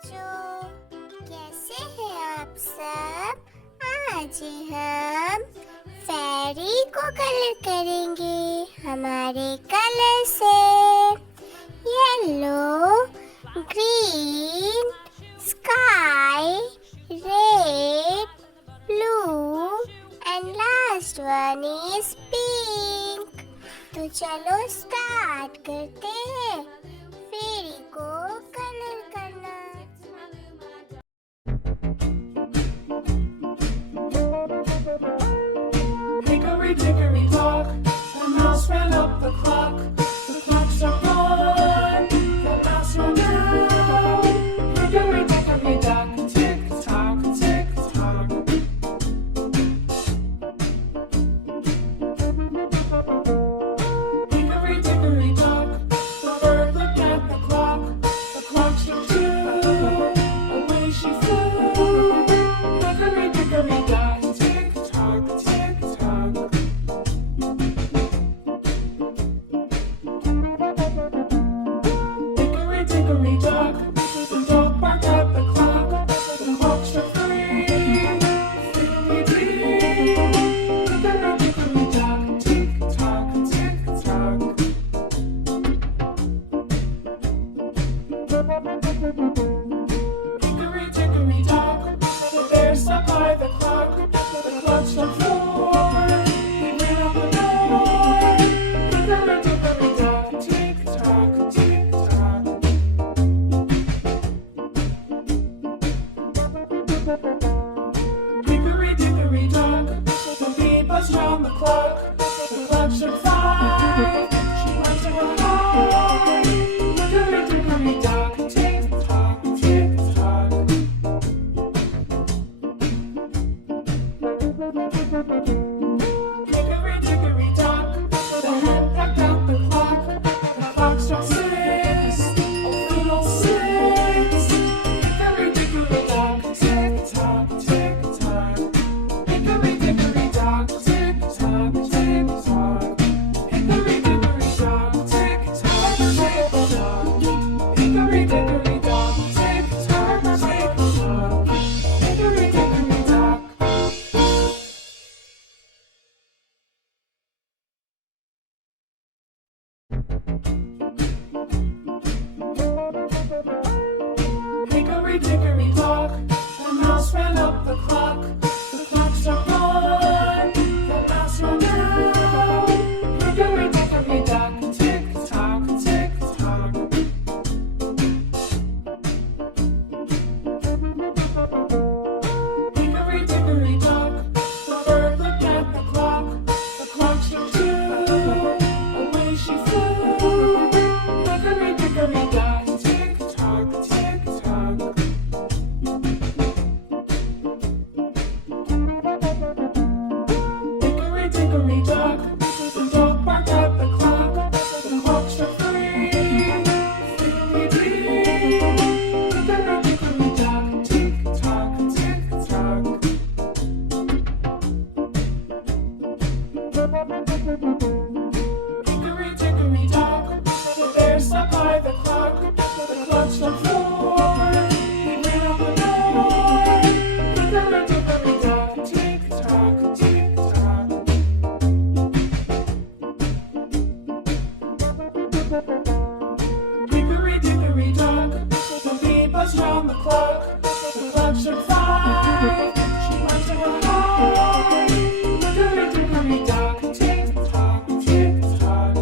बच्चों, कैसे हैं आप सब। आज हम फेरी को कलर करेंगे हमारे कलर से। Yellow, green, sky, red, blue and last one is pink. तो चलो स्टार्ट करते हैं फेरी को कलर करना। Hickory dickory dock, the mouse ran up the clock. The clock struck one, the mouse ran down. Hickory dickory dock, tick tock, tick tock. Hickory dickory dock, the bird looked at the clock. The clock struck two, away she flew. Hickory dickory dock, tick tock, tick tock. Hickory dickory dock, the dog barked at the clock. The clock struck three, fiddly-dee. Hickory dickory dock, tick tock, tick tock. Hickory dickory dock, the bear sat by the clock. The clock struck four, he ran out the door. Hickory dickory dock, tick tock, tick tock. Hickory dickory dock, the bee buzzed round the clock. The clock struck five, she went to her hive. Hickory dickory dock, tick tock, tick tock. Hickory dickory dock, the hen pecked out the clock. The clock struck six, oh fiddle-six. Hickory dickory dock, tick tock, tick tock. Hickory dickory dock, tick tock, tick tock. Hickory dickory dock, tick tock, tick tock. Hickory dickory dock, tick tock, tick tock. Hickory dickory dock. Hickory dickory dock, the mouse ran up the clock. The clock struck one, the mouse ran down. Hickory dickory dock, tick tock, tick tock. Hickory dickory dock, the bird looked at the clock. The clock struck two, away she flew. Hickory dickory dock, tick tock, tick tock. Hickory dickory dock, the dog barked at the clock. The clock struck three, fiddly-dee. Hickory dickory dock, tick tock, tick tock. Hickory dickory dock, the bear sat by the clock. The clock struck four, he ran out the door. Hickory dickory dock, tick tock, tick tock. Hickory dickory dock, the bee buzzed round the clock. The clock struck five, she went to her hive. Hickory dickory dock, tick tock, tick tock.